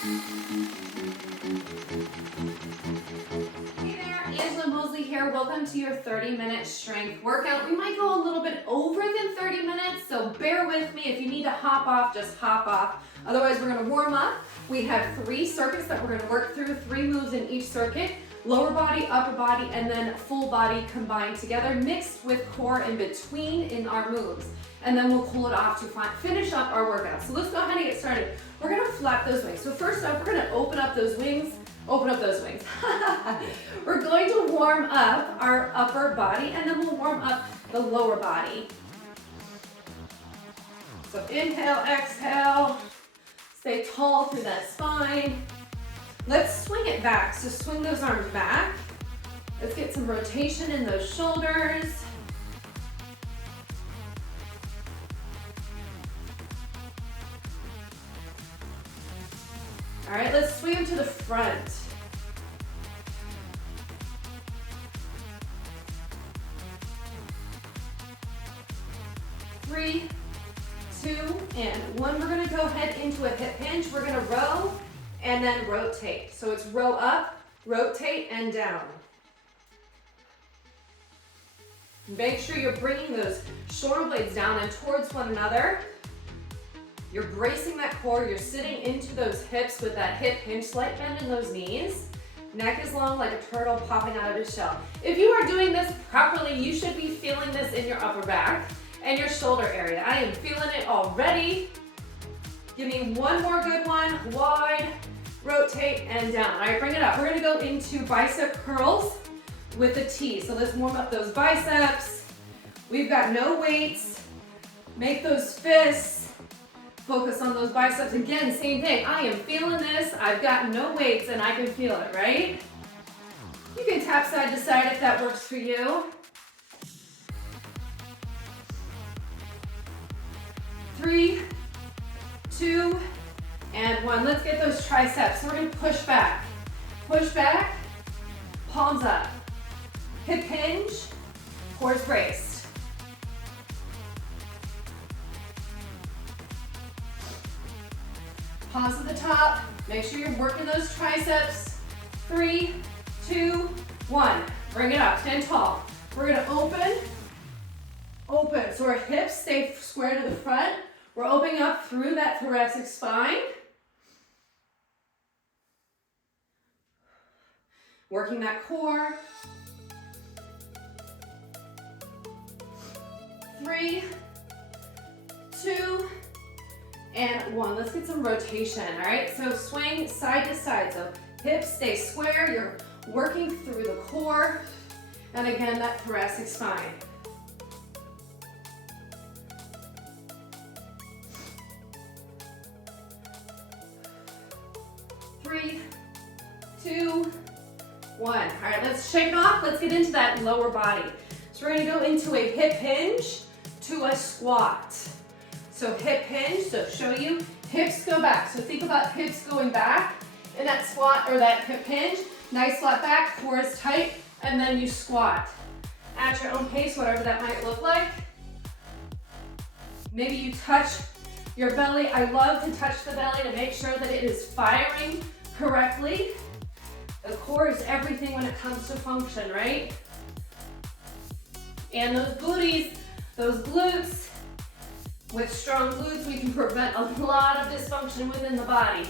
Hey there, Angela Mosley here. Welcome to your 30-minute strength workout. We might go a little bit over than 30 minutes, so bear with me. If you need to hop off, just hop off. Otherwise, we're gonna warm up. We have 3 circuits that we're gonna work through, 3 moves in each circuit. Lower body, upper body, and then full body combined together, mixed with core in between in our moves. And then we'll cool it off to finish up our workout. So let's go ahead and get started. We're gonna flap those wings. So first up, we're gonna open up those wings. We're going to warm up our upper body, and then we'll warm up the lower body. So inhale, exhale, stay tall through that spine. Let's swing it back. So swing those arms back. Let's get some rotation in those shoulders. All right, let's swing them to the front. Three, 2, and 1. We're gonna go ahead into a hip hinge. We're gonna row and then rotate. So it's row up, rotate, and down. Make sure you're bringing those shoulder blades down and towards one another. You're bracing that core, you're sitting into those hips with that hip hinge, slight bend in those knees. Neck is long like a turtle popping out of his shell. If you are doing this properly, you should be feeling this in your upper back and your shoulder area. I am feeling it already. Give me one more good one. Wide, rotate, and down. All right, bring it up. We're gonna go into bicep curls with a T. So let's warm up those biceps. We've got no weights. Make those fists. Focus on those biceps. Again, same thing. I am feeling this. I've got no weights and I can feel it, right? You can tap side to side if that works for you. 3, 2, and 1. Let's get those triceps. So we're gonna push back, palms up, hip hinge, core's braced. Pause at the top. Make sure you're working those triceps. 3, 2, 1. Bring it up, stand tall. We're gonna open. So our hips stay square to the front. We're opening up through that thoracic spine. Working that core. 3, 2, and 1. Let's get some rotation, all right? So swing side to side. So hips stay square. You're working through the core. And again, that thoracic spine. Three, 2, 1. All right, let's shake it off. Let's get into that lower body. So we're gonna go into a hip hinge to a squat. So hip hinge, so show you, hips go back. So think about hips going back in that squat or that hip hinge. Nice flat back, core is tight, and then you squat. At your own pace, whatever that might look like. Maybe you touch your belly. I love to touch the belly to make sure that it is firing correctly. The core is everything when it comes to function, right? And those booties, those glutes, with strong glutes, we can prevent a lot of dysfunction within the body.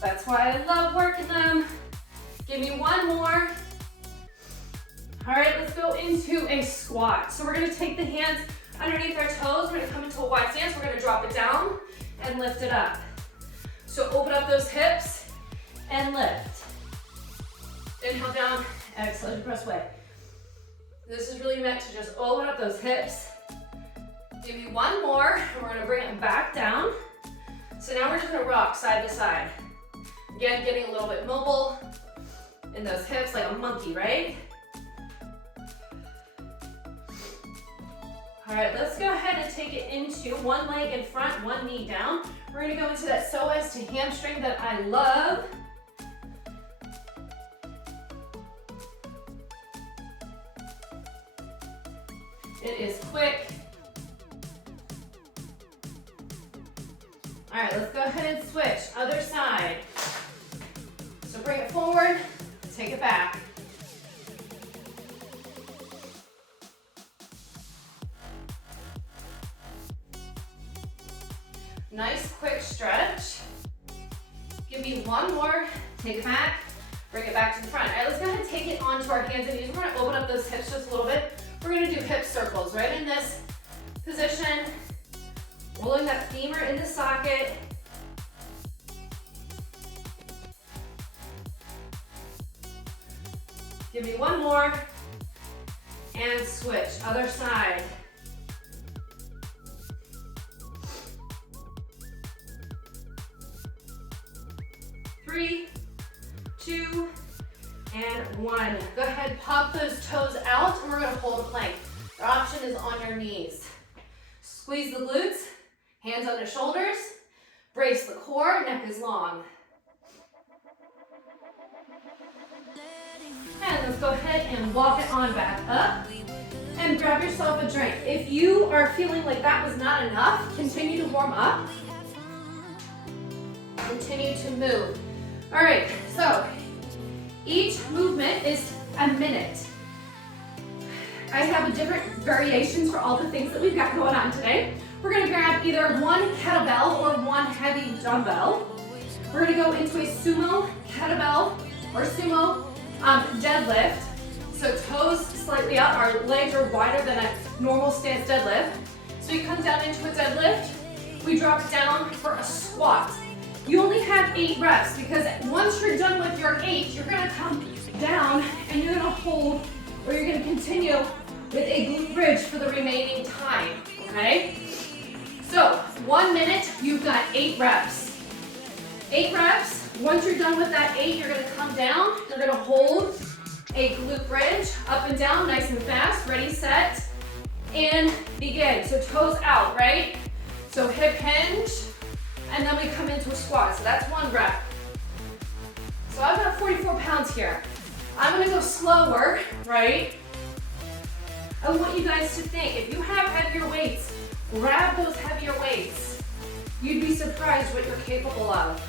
That's why I love working them. Give me one more. All right, let's go into a squat. So we're gonna take the hands underneath our toes. We're gonna come into a wide stance. We're gonna drop it down and lift it up. So open up those hips and lift. Inhale down, exhale, press away. This is really meant to just open up those hips. Give me one more, and we're gonna bring it back down. So now we're just gonna rock side to side. Again, getting a little bit mobile in those hips like a monkey, right? All right, let's go ahead and take it into one leg in front, one knee down. We're gonna go into that psoas to hamstring that I love. It is quick. All right, let's go ahead and switch. Other side. me one more. Take it back, bring it back to the front. All right, let's go ahead and take it onto our hands and knees. We're gonna open up those hips just a little bit. We're gonna do hip circles right in this position. Rolling that femur in the socket. Give me one more. And switch, other side. Three, two, and one. Go ahead, pop those toes out, and we're gonna hold a plank. The option is on your knees. Squeeze the glutes, hands on the shoulders, brace the core, neck is long. And let's go ahead and walk it on back up and grab yourself a drink. If you are feeling like that was not enough, continue to warm up. Continue to move. All right, so each movement is a minute. I have a different variations for all the things that we've got going on today. We're gonna grab either one kettlebell or one heavy dumbbell. We're gonna go into a sumo kettlebell or sumo deadlift. So toes slightly out, our legs are wider than a normal stance deadlift. So we come down into a deadlift, we drop down for a squat. You only have 8 reps because once you're done with your 8, you're gonna come down and you're gonna hold, or you're gonna continue with a glute bridge for the remaining time, okay? So 1 minute, you've got 8 reps. 8 reps. Once you're done with that 8, you're gonna come down, you're gonna hold a glute bridge, up and down, nice and fast. Ready, set, and begin. So toes out, right? So hip hinge, and then we come into a squat. So that's 1 rep. So I've got 44 pounds here. I'm gonna go slower, right? I want you guys to think, if you have heavier weights, grab those heavier weights. You'd be surprised what you're capable of.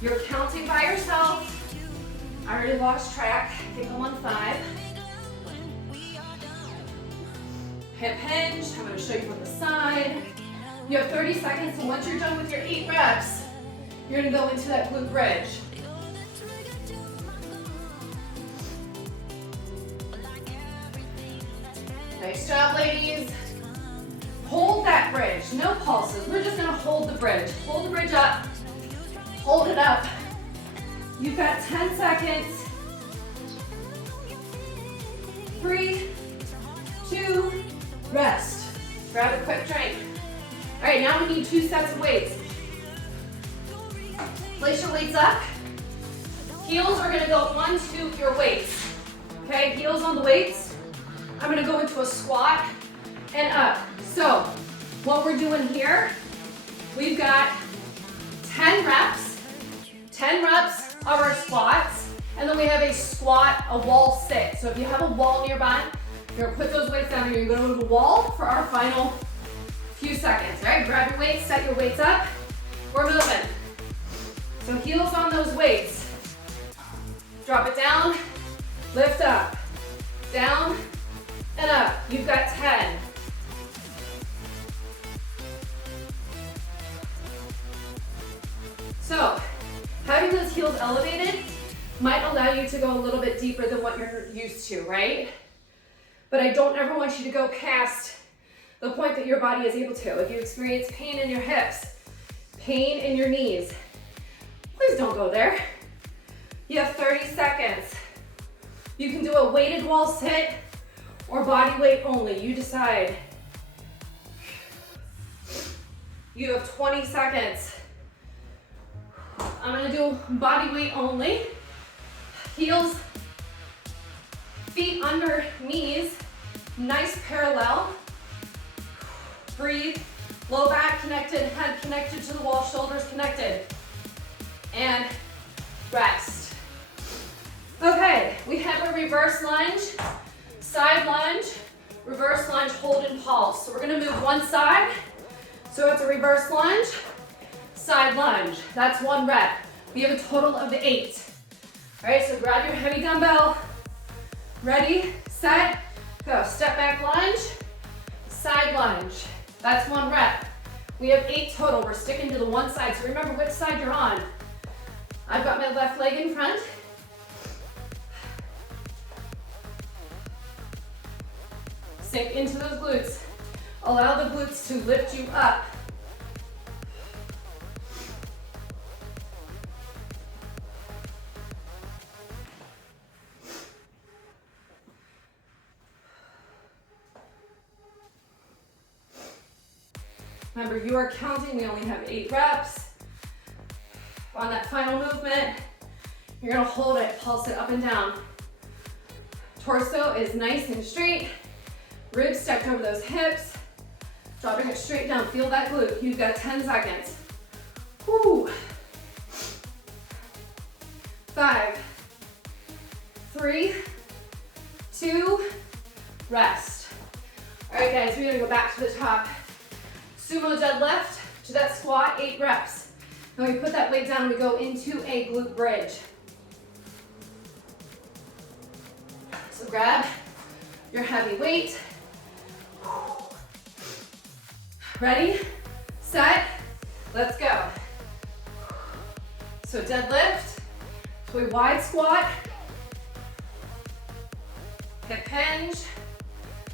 You're counting by yourself. I already lost track. I think I'm on 5. Hip hinge. I'm going to show you from the side. You have 30 seconds, and once you're done with your 8 reps, you're going to go into that glute bridge. Nice job, ladies. Hold that bridge. No pulses. We're just going to hold the bridge. Hold the bridge up. Hold it up. You've got 10 seconds. 3, 2, rest. Grab a quick drink. All right, now we need 2 sets of weights. Place your weights up. Heels are gonna go onto your weights. Okay, heels on the weights. I'm gonna go into a squat and up. So, what we're doing here, we've got 10 reps. 10 reps of our squats, and then we have a squat, a wall sit. So if you have a wall nearby, you're gonna put those weights down, you're gonna go to the wall for our final few seconds, all right? Grab your weights, set your weights up, we're moving. So heels on those weights. Drop it down, lift up, down, and up. You've got 10. So, having those heels elevated might allow you to go a little bit deeper than what you're used to, right? But I don't ever want you to go past the point that your body is able to. If you experience pain in your hips, pain in your knees, please don't go there. You have 30 seconds. You can do a weighted wall sit or body weight only. You decide. You have 20 seconds. I'm gonna do body weight only. Heels, feet under knees, nice parallel. Breathe, low back connected, head connected to the wall, shoulders connected. And rest. Okay, we have a reverse lunge, side lunge, reverse lunge, hold and pulse. So we're gonna move one side. So it's a reverse lunge, side lunge. That's 1 rep. We have a total of 8. All right, so grab your heavy dumbbell. Ready, set, go. Step back lunge, side lunge. That's 1 rep. We have 8 total. We're sticking to the one side, so remember which side you're on. I've got my left leg in front. Sink into those glutes. Allow the glutes to lift you up. Remember, you are counting. We only have 8 reps. On that final movement, you're gonna hold it, pulse it up and down. Torso is nice and straight. Ribs stacked over those hips. Dropping it straight down. Feel that glute. You've got 10 seconds. Woo. 5, 3, 2, rest. All right, guys, we're gonna go back to the top. Sumo deadlift to that squat, 8 reps. Then we put that weight down and we go into a glute bridge. So grab your heavy weight. Ready, set, let's go. So deadlift to a wide squat, hip hinge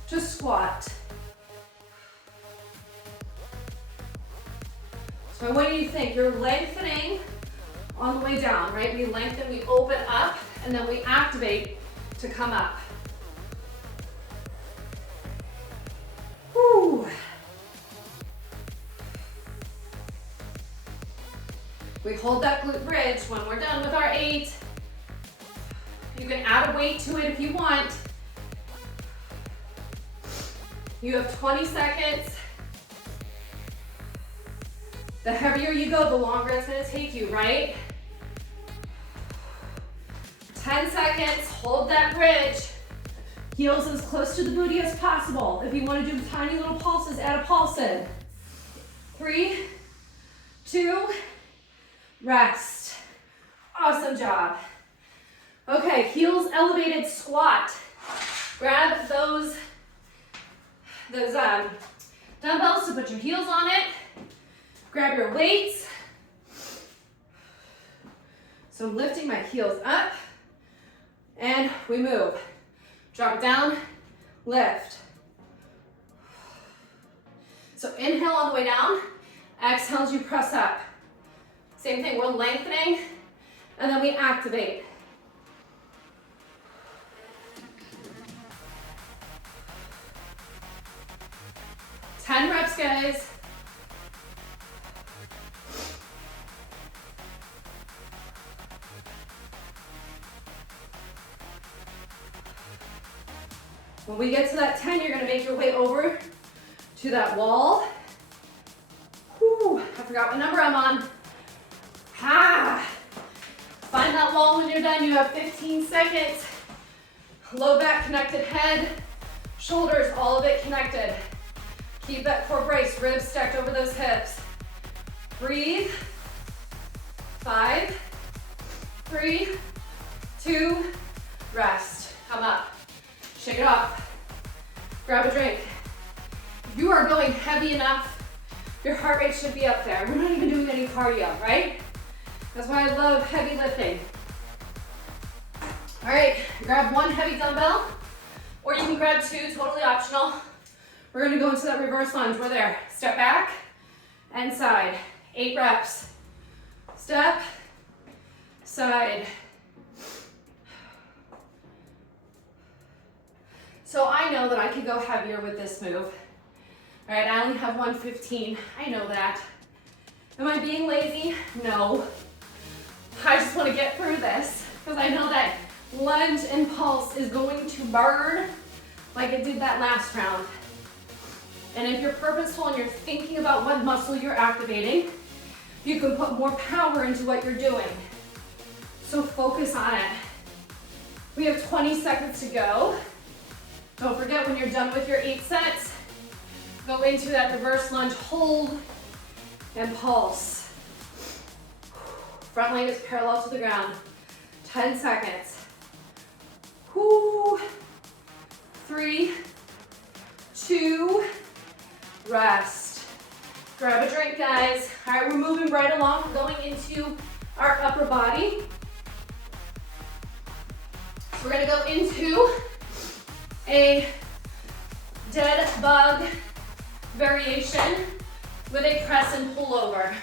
to squat. So I want you to think you're lengthening on the way down, right? We lengthen, we open up, and then we activate to come up. Woo. We hold that glute bridge. When we're done with our 8, you can add a weight to it if you want. You have 20 seconds. The heavier you go, the longer it's gonna take you, right? 10 seconds, hold that bridge. Heels as close to the booty as possible. If you wanna do tiny little pulses, add a pulse in. 3, 2, rest. Awesome job. Okay, heels elevated squat. Grab those dumbbells to put your heels on it. Grab your weights. So I'm lifting my heels up and we move. Drop it down, lift. So inhale on the way down, exhale as you press up. Same thing, we're lengthening and then we activate. Ten reps, guys. When we get to that 10, you're gonna make your way over to that wall. Whew, I forgot what number I'm on. Find that wall when you're done. You have 15 seconds. Low back connected head, shoulders, all of it connected. Keep that core brace, ribs stacked over those hips. Breathe. 5, 3, 2, rest. Come up. Shake it off. Grab a drink. If you are going heavy enough, your heart rate should be up there. We're not even doing any cardio, right? That's why I love heavy lifting. All right, grab one heavy dumbbell, or you can grab 2, totally optional. We're gonna go into that reverse lunge. We're there. Step back and side. 8 reps. Step, side. So I know that I could go heavier with this move. All right, I only have 115. I know that. Am I being lazy? No. I just want to get through this because I know that lunge and pulse is going to burn like it did that last round. And if you're purposeful and you're thinking about what muscle you're activating, you can put more power into what you're doing. So focus on it. We have 20 seconds to go. Don't forget, when you're done with your 8 sets, go into that reverse lunge, hold and pulse. Front leg is parallel to the ground. 10 seconds. 3, 2, rest. Grab a drink, guys. All right, we're moving right along. We're going into our upper body. We're gonna go into a dead bug variation with a press and pull over.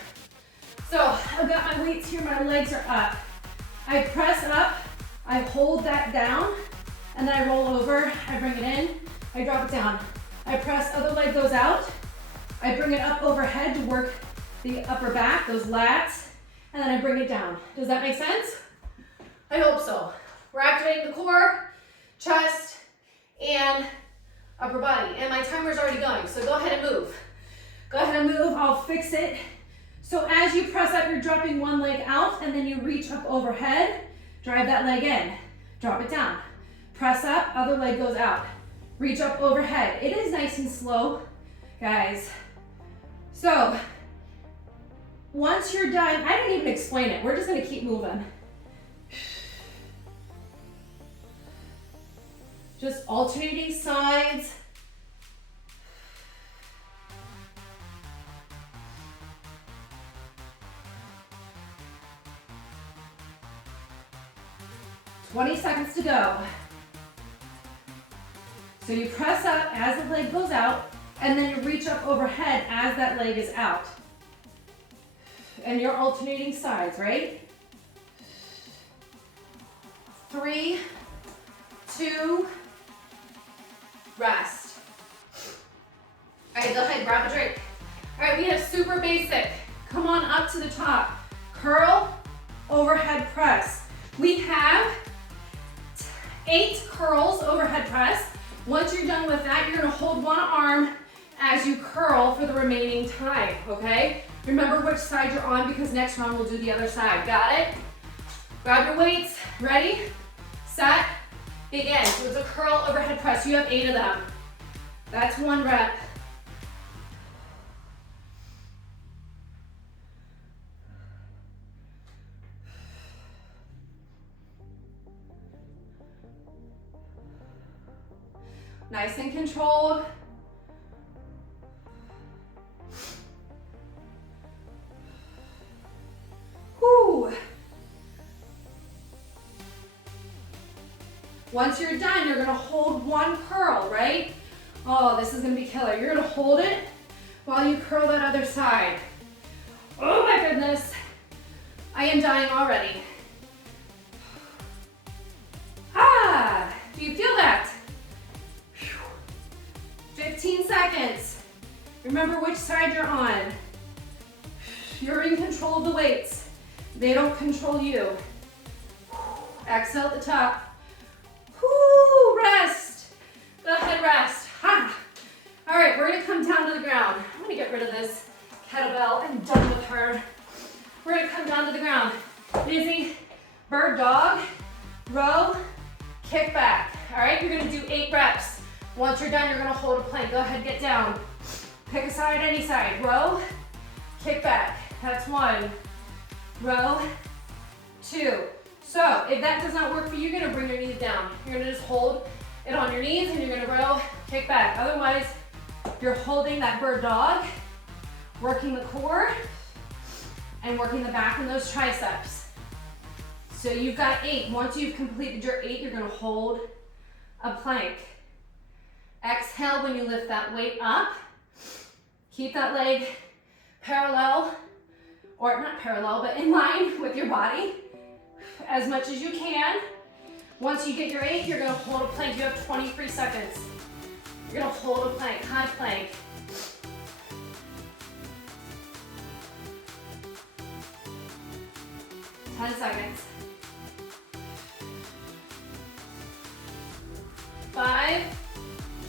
So I've got my weights here, my legs are up. I press up, I hold that down, and then I roll over, I bring it in, I drop it down. I press, other leg goes out, I bring it up overhead to work the upper back, those lats, and then I bring it down. Does that make sense? I hope so. We're activating the core, chest, and upper body. And my timer's already going, so go ahead and move. Go ahead and move, I'll fix it. So as you press up, you're dropping one leg out, and then you reach up overhead, drive that leg in, drop it down. Press up, other leg goes out. Reach up overhead. It is nice and slow, guys. So, once you're done, I didn't even explain it. We're just gonna keep moving. Just alternating sides. "20 seconds to go." So you press up as the leg goes out, and then you reach up overhead as that leg is out. And you're alternating sides, right? 3, 2, rest. All right, go ahead, grab a drink. All right, we have super basic. Come on up to the top. Curl, overhead press. We have 8 curls, overhead press. Once you're done with that, you're gonna hold one arm as you curl for the remaining time, okay? Remember which side you're on because next round we'll do the other side. Got it? Grab your weights. Ready, set, begin. So it's a curl overhead press. You have 8 of them. That's 1 rep. Nice and controlled. Whew. Once you're done, you're gonna hold 1 curl, right? Oh, this is gonna be killer. You're gonna hold it while you curl that other side. Oh my goodness. I am dying already. Ah, do you feel that? 15 seconds. Remember which side you're on. You're in control of the weights. They don't control you. Exhale at the top. Whoo, rest. Go ahead, rest. Ha. All right, we're gonna come down to the ground. I'm gonna get rid of this kettlebell. I'm done with her. We're gonna come down to the ground. Easy. Bird dog, row, kick back. All right, you're gonna do 8 reps. Once you're done, you're gonna hold a plank. Go ahead, get down. Pick a side, any side. Row, kick back. That's 1. Row, 2. So if that does not work for you, you're gonna bring your knees down. You're gonna just hold it on your knees and you're gonna row, kick back. Otherwise, you're holding that bird dog, working the core, and working the back and those triceps. So you've got 8. Once you've completed your 8, you're gonna hold a plank. Exhale when you lift that weight up. Keep that leg parallel, or not parallel, but in line with your body as much as you can. Once you get your 8, you're gonna hold a plank. You have 23 seconds. You're gonna hold a plank, high plank. Ten seconds. 5.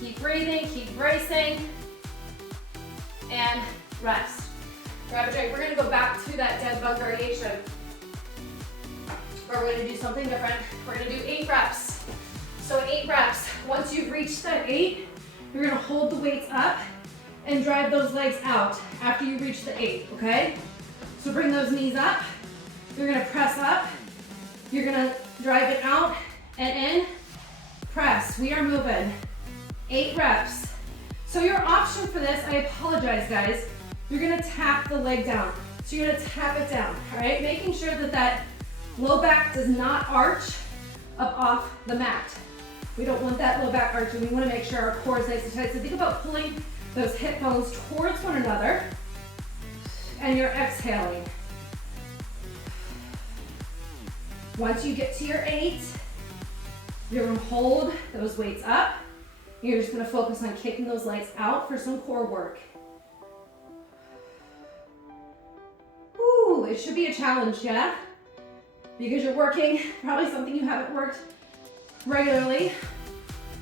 Keep breathing, keep bracing, and rest. Grab a drink. We're gonna go back to that dead bug variation. But we're gonna do something different. We're gonna do 8 reps. So 8 reps. Once you've reached that 8, you're gonna hold the weights up and drive those legs out after you reach the 8, okay? So bring those knees up. You're gonna press up. You're gonna drive it out and in. Press. We are moving. 8 reps. So your option for this, I apologize guys, you're gonna tap the leg down. So you're gonna tap it down, all right? Making sure that that low back does not arch up off the mat. We don't want that low back arching. We wanna make sure our core is nice and tight. So think about pulling those hip bones towards one another, and you're exhaling. Once you get to your 8, you're gonna hold those weights up. You're just gonna focus on kicking those legs out for some core work. Ooh, it should be a challenge, yeah? Because you're working probably something you haven't worked regularly.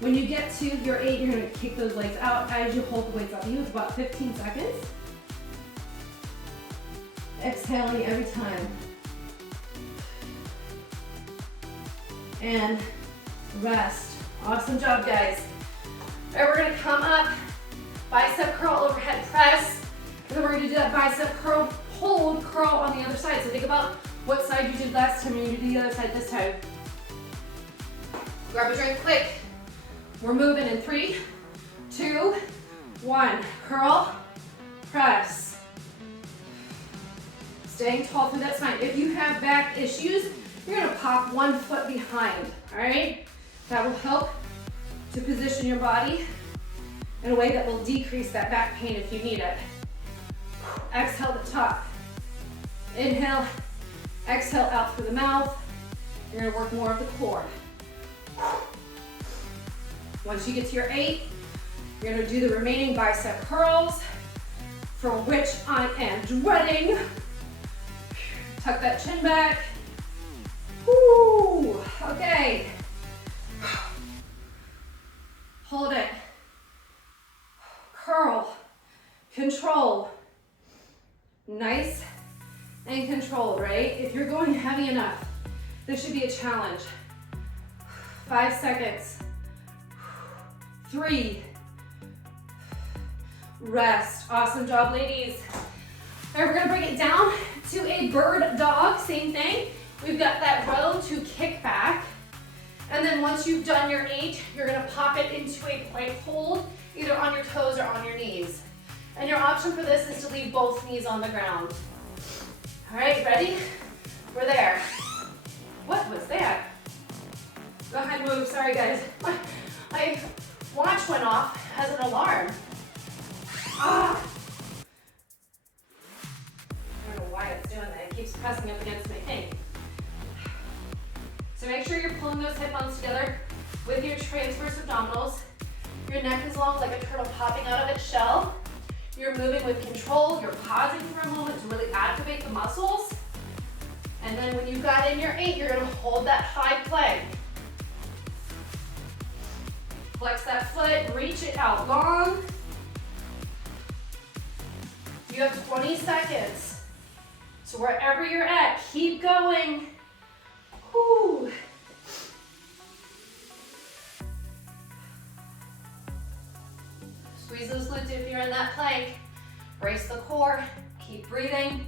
When you get to your 8, you're gonna kick those legs out as you hold the weights up. You have about 15 seconds. Exhaling every time. And rest. Awesome job, guys. All right, we're gonna come up, bicep curl, overhead press, and then we're gonna do that bicep curl, hold, curl on the other side. So think about what side you did last time, you're gonna do the other side this time. Grab a drink quick. We're moving in 3, 2, 1. Curl, press. Staying tall through that spine. If you have back issues, you're gonna pop one foot behind, all right? That will help to position your body in a way that will decrease that back pain if you need it. Exhale the top. Inhale, exhale out through the mouth. You're gonna work more of the core. Once you get to your 8, you're gonna do the remaining bicep curls, for which I am dreading. Tuck that chin back. Woo, okay. Hold it. Curl, control. Nice and controlled, right? If you're going heavy enough, this should be a challenge. 5 seconds. 3. Rest. Awesome job, ladies. All right, we're gonna bring it down to a bird dog, same thing. We've got that row to kick back. And then once you've done your 8, you're gonna pop it into a plank hold, either on your toes or on your knees. And your option for this is to leave both knees on the ground. All right, ready? We're there. What was that? Go ahead, move. Sorry, guys. My watch went off as an alarm. Ah! I don't know why it's doing that. It keeps pressing up against my thing. So make sure you're pulling those hip bones together with your transverse abdominals. Your neck is long like a turtle popping out of its shell. You're moving with control. You're pausing for a moment to really activate the muscles. And then when you got in your 8, you're gonna hold that high plank. Flex that foot, reach it out long. You have 20 seconds. So wherever you're at, keep going. Whew. Squeeze those glutes if you're in that plank. Brace the core, keep breathing.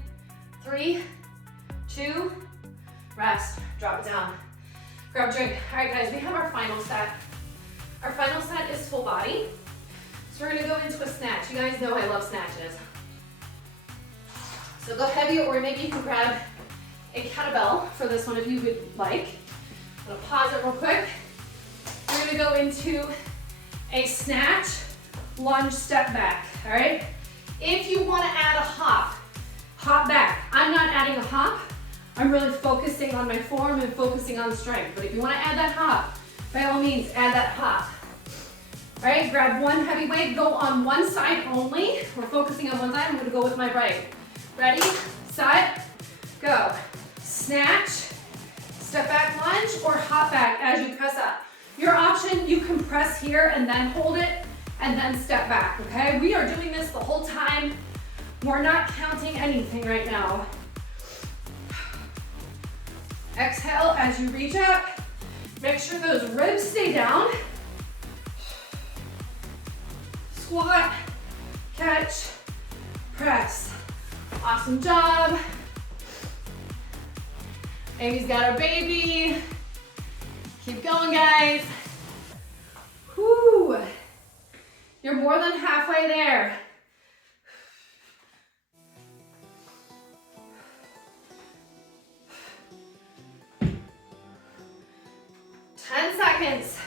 3, 2, rest, drop it down. Grab a drink. All right, guys, we have our final set. Our final set is full body. So we're gonna go into a snatch. You guys know I love snatches. So go heavy, or maybe you can grab a kettlebell for this one if you would like. I'm gonna pause it real quick. We're gonna go into a snatch, lunge, step back, all right? If you wanna add a hop, hop back. I'm not adding a hop. I'm really focusing on my form and focusing on strength. But if you wanna add that hop, by all means, add that hop. All right, grab one heavy weight, go on one side only. We're focusing on one side, I'm gonna go with my right. Ready, set, go. Snatch, step back lunge, or hop back as you press up. Your option, you can press here and then hold it, and then step back, okay? We are doing this the whole time. We're not counting anything right now. Exhale as you reach up. Make sure those ribs stay down. Squat, catch, press. Awesome job. Amy's got her baby. Keep going, guys. Whew. You're more than halfway there. seconds.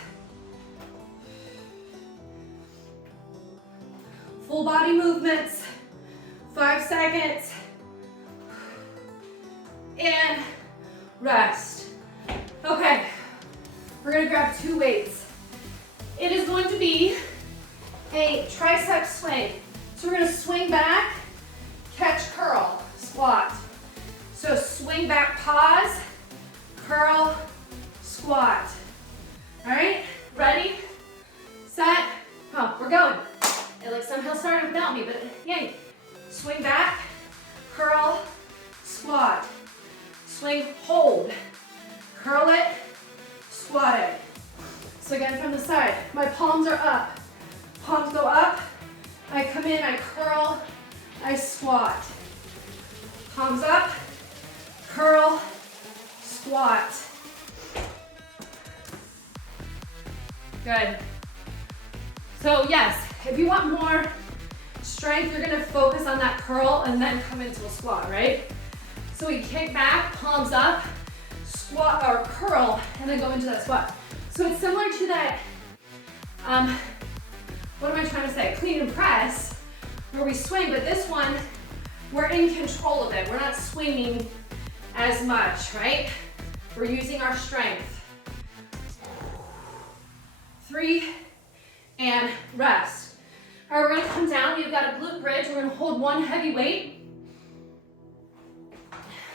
Full body movements, 5 seconds. And rest. Okay, we're gonna grab 2 weights. It is going to be a tricep swing. So we're gonna swing back, catch, curl, squat. So swing back, pause, curl, squat. All right, ready, set, oh, we're going. It like somehow started without me, but yay. Swing back, curl, squat. Swing, hold, curl it, squat it. So again, from the side, my palms are up. Palms go up, I come in, I curl, I squat. Palms up, curl, squat. Good. So yes, if you want more strength, you're gonna focus on that curl and then come into a squat, right? So we kick back, palms up, squat or curl, and then go into that squat. So it's similar to that, what am I trying to say? Clean and press, where we swing, but this one, we're in control of it. We're not swinging as much, right? We're using our strength. 3, and rest. All right, we're gonna come down. You've got a glute bridge. We're gonna hold one heavy weight.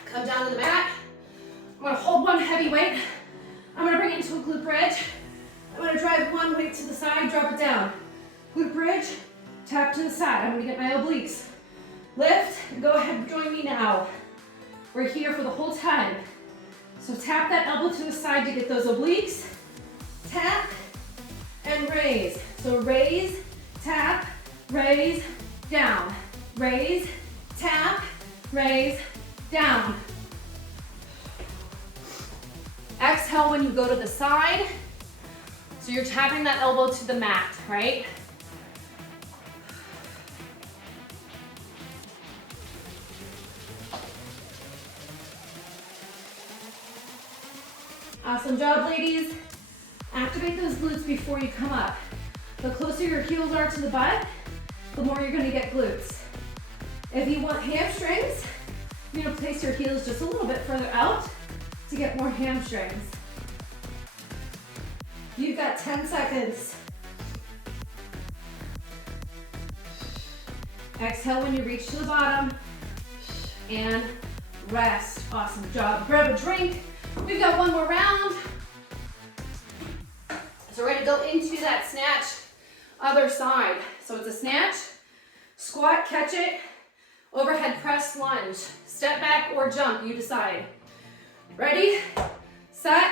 Come down to the mat. I'm gonna hold one heavy weight. I'm gonna bring it into a glute bridge. I'm gonna drive one weight to the side, drop it down. Glute bridge, tap to the side. I'm gonna get my obliques. Lift, and go ahead and join me now. We're here for the whole time. So tap that elbow to the side to get those obliques. Tap and raise. So raise, tap, raise, down. Raise, tap, raise, down. Exhale when you go to the side. So you're tapping that elbow to the mat, right? Awesome job, ladies. Activate those glutes before you come up. The closer your heels are to the butt, the more you're gonna get glutes. If you want hamstrings, you're gonna place your heels just a little bit further out to get more hamstrings. You've got 10 seconds. Exhale when you reach to the bottom and rest. Awesome job. Grab a drink. We've got one more round. So we're gonna go into that snatch, other side. So it's a snatch, squat, catch it, overhead press, lunge. Step back or jump, you decide. Ready, set,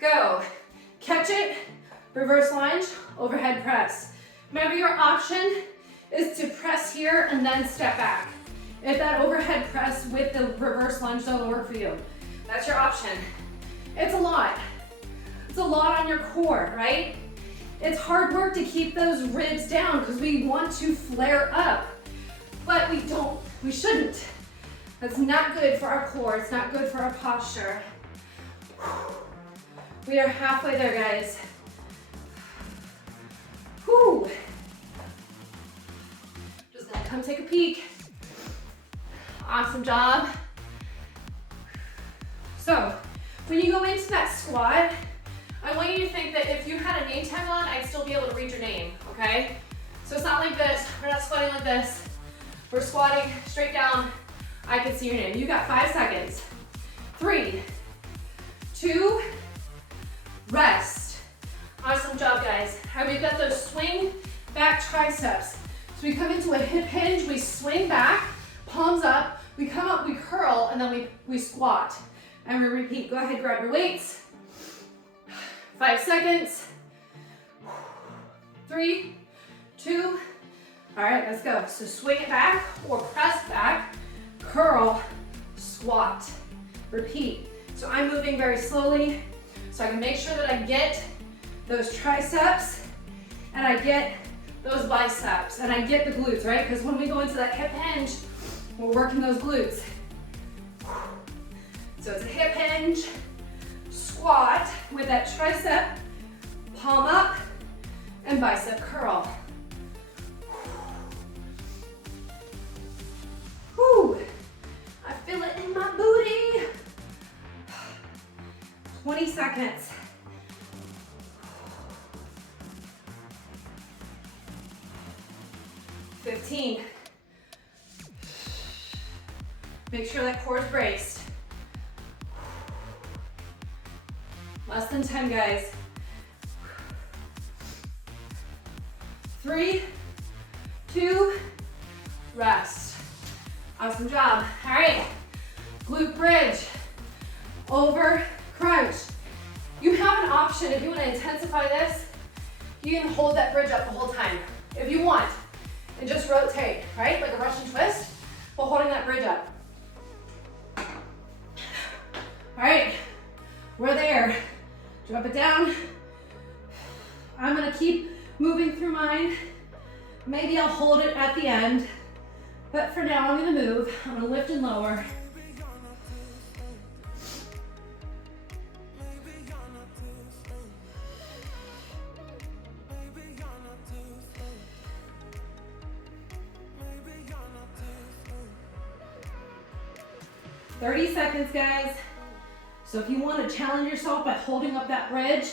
go. Catch it, reverse lunge, overhead press. Remember, your option is to press here and then step back. If that overhead press with the reverse lunge doesn't work for you, that's your option. It's a lot. It's a lot on your core, right? It's hard work to keep those ribs down because we want to flare up, but we shouldn't. That's not good for our core. It's not good for our posture. We are halfway there, guys. Whew. Just gonna come take a peek. Awesome job. So, when you go into that squat, I want you to think that if you had a name tag on, I'd still be able to read your name, okay? So it's not like this. We're not squatting like this. We're squatting straight down. I can see your name. You got 5 seconds. 3, 2, rest. Awesome job, guys. All right, we've got those swing back triceps. So we come into a hip hinge, we swing back, palms up, we come up, we curl, and then we squat. And we repeat. Go ahead, grab your weights. 5 seconds. 3, 2. All right, let's go. So swing it back or press back, curl, squat. Repeat. So I'm moving very slowly so I can make sure that I get those triceps and I get those biceps and I get the glutes, right? Because when we go into that hip hinge, we're working those glutes. So it's a hip hinge, squat with that tricep palm up, and bicep curl. Whew, I feel it in my booty. 20 seconds. $15. Make sure that core is braced. Less than 10, guys. 3, 2, rest. Awesome job. All right, glute bridge, over crunch. You have an option if you want to intensify this. You can hold that bridge up the whole time if you want, and just rotate, right? Like a Russian twist, while holding that bridge up. All right, we're there. Drop it down. I'm gonna keep moving through mine. Maybe I'll hold it at the end, but for now I'm gonna move. I'm gonna lift and lower. $30 seconds, guys. So if you want to challenge yourself by holding up that bridge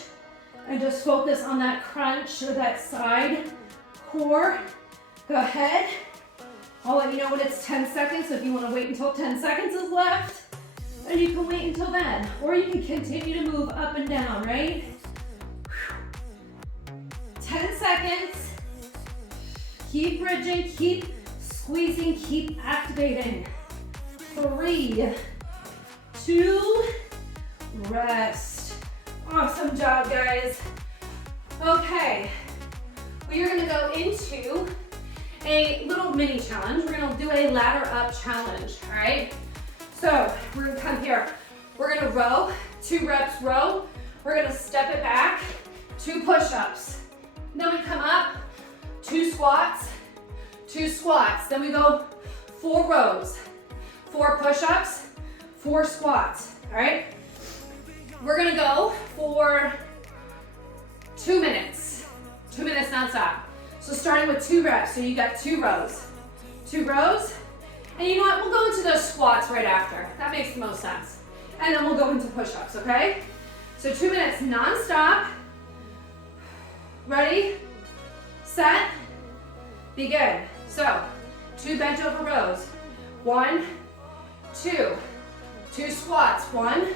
and just focus on that crunch or that side core, go ahead. I'll let you know when it's 10 seconds. So if you want to wait until 10 seconds is left, then you can wait until then. Or you can continue to move up and down, right? 10 seconds. Keep bridging, keep squeezing, keep activating. 3, 2, rest. Awesome job, guys. Okay, we are gonna go into a little mini challenge. We're gonna do a ladder up challenge, all right? So we're gonna come here. We're gonna row, 2 reps row. We're gonna step it back, 2 push-ups. Then we come up, 2 squats, 2 squats. Then we go 4 rows, 4 push-ups, 4 squats, all right? We're gonna go for 2 minutes. 2 minutes nonstop. So starting with 2 reps, so you got 2 rows. 2 rows, and you know what, we'll go into those squats right after. That makes the most sense. And then we'll go into push-ups, okay? So 2 minutes nonstop. Ready, set, begin. So 2 bent over rows. 1, 2. 2 squats. 1,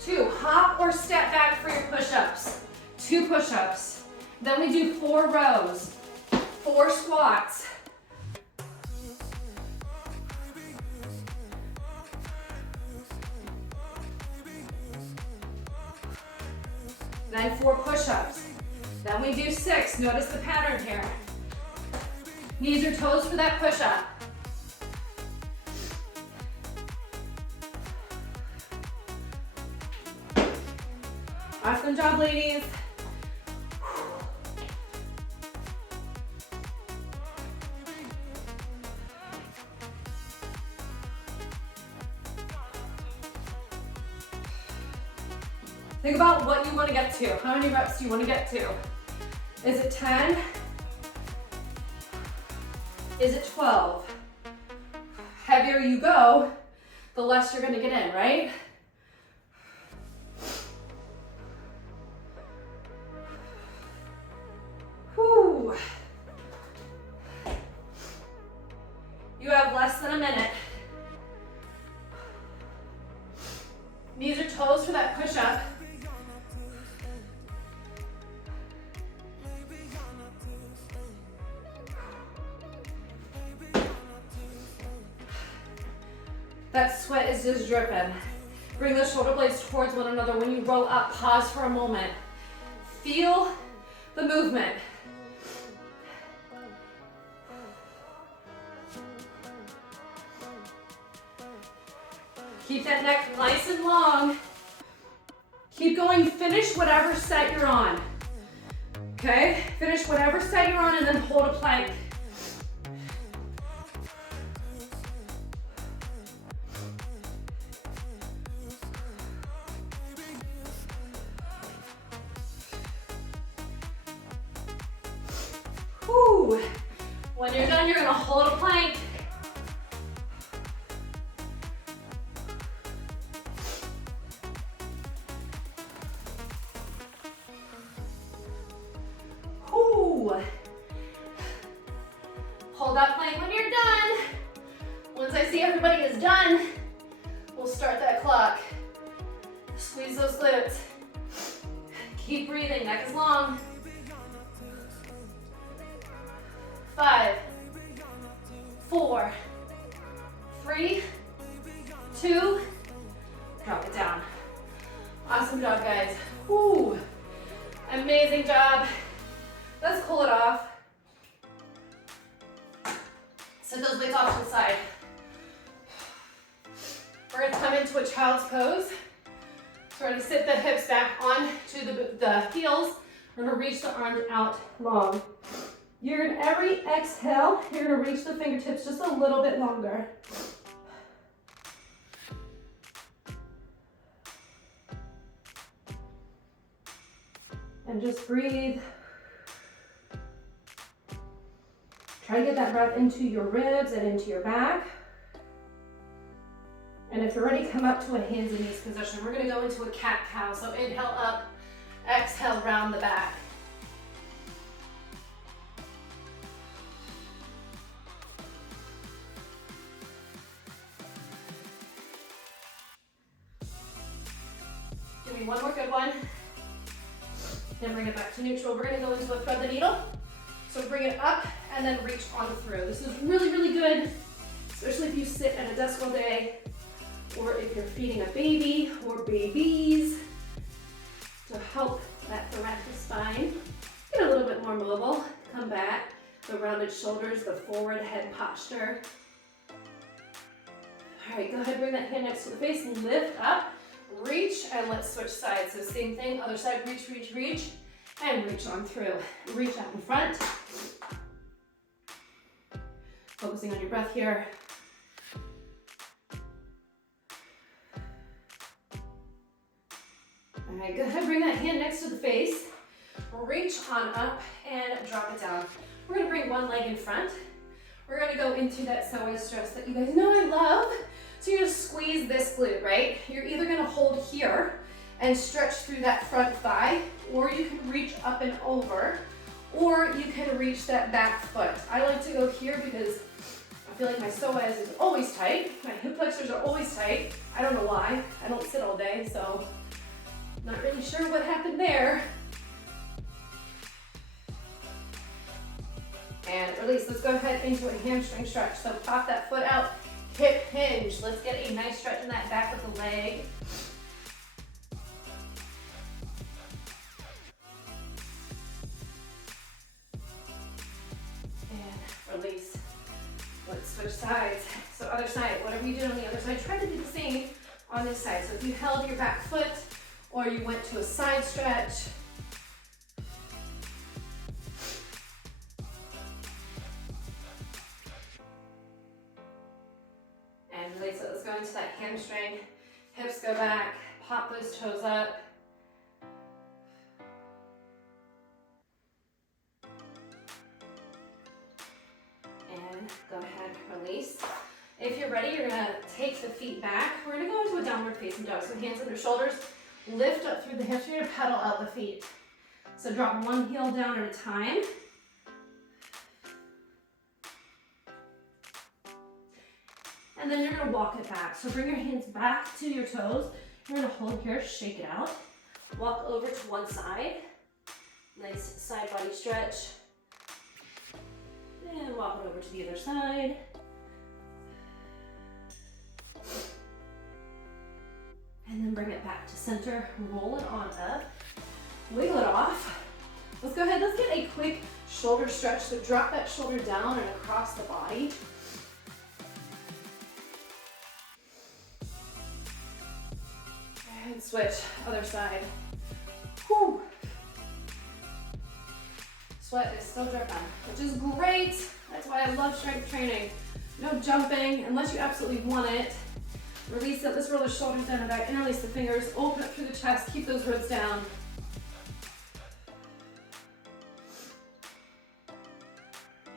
2. Hop or step back for your push-ups. 2 push-ups. Then we do 4 rows. 4 squats. Then 4 push-ups. Then we do 6. Notice the pattern here. Knees or toes for that push-up. Awesome job, ladies. Think about what you want to get to. How many reps do you want to get to? Is it 10? Is it 12? Heavier you go, the less you're going to get in, right? Whew. You have less than a minute. Knees or toes for that push-up. That sweat is just dripping. Bring the shoulder blades towards one another. When you roll up, pause for a moment. Feel the movement. Keep that neck nice and long. Keep going, finish whatever set you're on. Okay, finish whatever set you're on and then hold a plank. done, you're gonna hold a plank. Ooh. Hold that plank when you're done. Once I see everybody is done, we'll start that clock. Squeeze those glutes. Keep breathing, neck is long. 5, 4, 3, 2, drop it down. Awesome job, guys. Woo. Amazing job. Let's pull it off. Set those weights off to the side. We're gonna come into a child's pose. So we're gonna sit the hips back onto the heels. We're gonna reach the arms out long. You're gonna, every exhale, you're gonna reach the fingertips just a little bit longer. And just breathe. Try to get that breath into your ribs and into your back. And if you're ready, come up to a hands and knees position. We're gonna go into a cat-cow. So inhale up, exhale, round the back. Give me one more good one. Then bring it back to neutral. We're gonna go into a thread the needle. So bring it up and then reach on through. This is really, really good, especially if you sit at a desk all day, or if you're feeding a baby or babies, to help that thoracic spine get a little bit more mobile. Come back, the rounded shoulders, the forward head posture. All right, go ahead, bring that hand next to the face, lift up, reach, and let's switch sides. So same thing, other side, reach, reach, reach, and reach on through. Reach out in front. Focusing on your breath here. All right, go ahead, bring that hand next to the face. Reach on up and drop it down. We're gonna bring one leg in front. We're gonna go into that psoas stretch that you guys know I love. So you're gonna squeeze this glute, right? You're either gonna hold here and stretch through that front thigh, or you can reach up and over, or you can reach that back foot. I like to go here because I feel like my psoas is always tight. My hip flexors are always tight. I don't know why. I don't sit all day, so not really sure what happened there. And release. Let's go ahead into a hamstring stretch. So pop that foot out, hip hinge. Let's get a nice stretch in that back of the leg. And release. Let's switch sides. So other side, whatever you did on the other side, try to do the same on this side. So if you held your back foot or you went to a side stretch, and release it. Let's go into that hamstring. Hips go back, pop those toes up. And go ahead, release. If you're ready, you're gonna take the feet back. We're gonna go into a downward facing dog. So hands under shoulders, lift up through the hips. You're gonna pedal out the feet. So drop one heel down at a time. And then you're gonna walk it back. So bring your hands back to your toes. You're gonna hold here, shake it out. Walk over to one side. Nice side body stretch. And walk it over to the other side. And then bring it back to center. Roll it on up. Wiggle it off. Let's go ahead, let's get a quick shoulder stretch. So drop that shoulder down and across the body. And switch, other side. Whew. Sweat is still dripping, which is great. That's why I love strength training. No jumping unless you absolutely want it. Release it, let's roll the shoulders down and back, interlace the fingers, open up through the chest, keep those ribs down.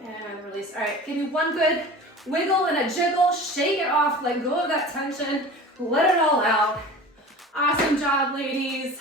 And release. All right, give me one good wiggle and a jiggle. Shake it off, let go of that tension, let it all out. Awesome job, ladies.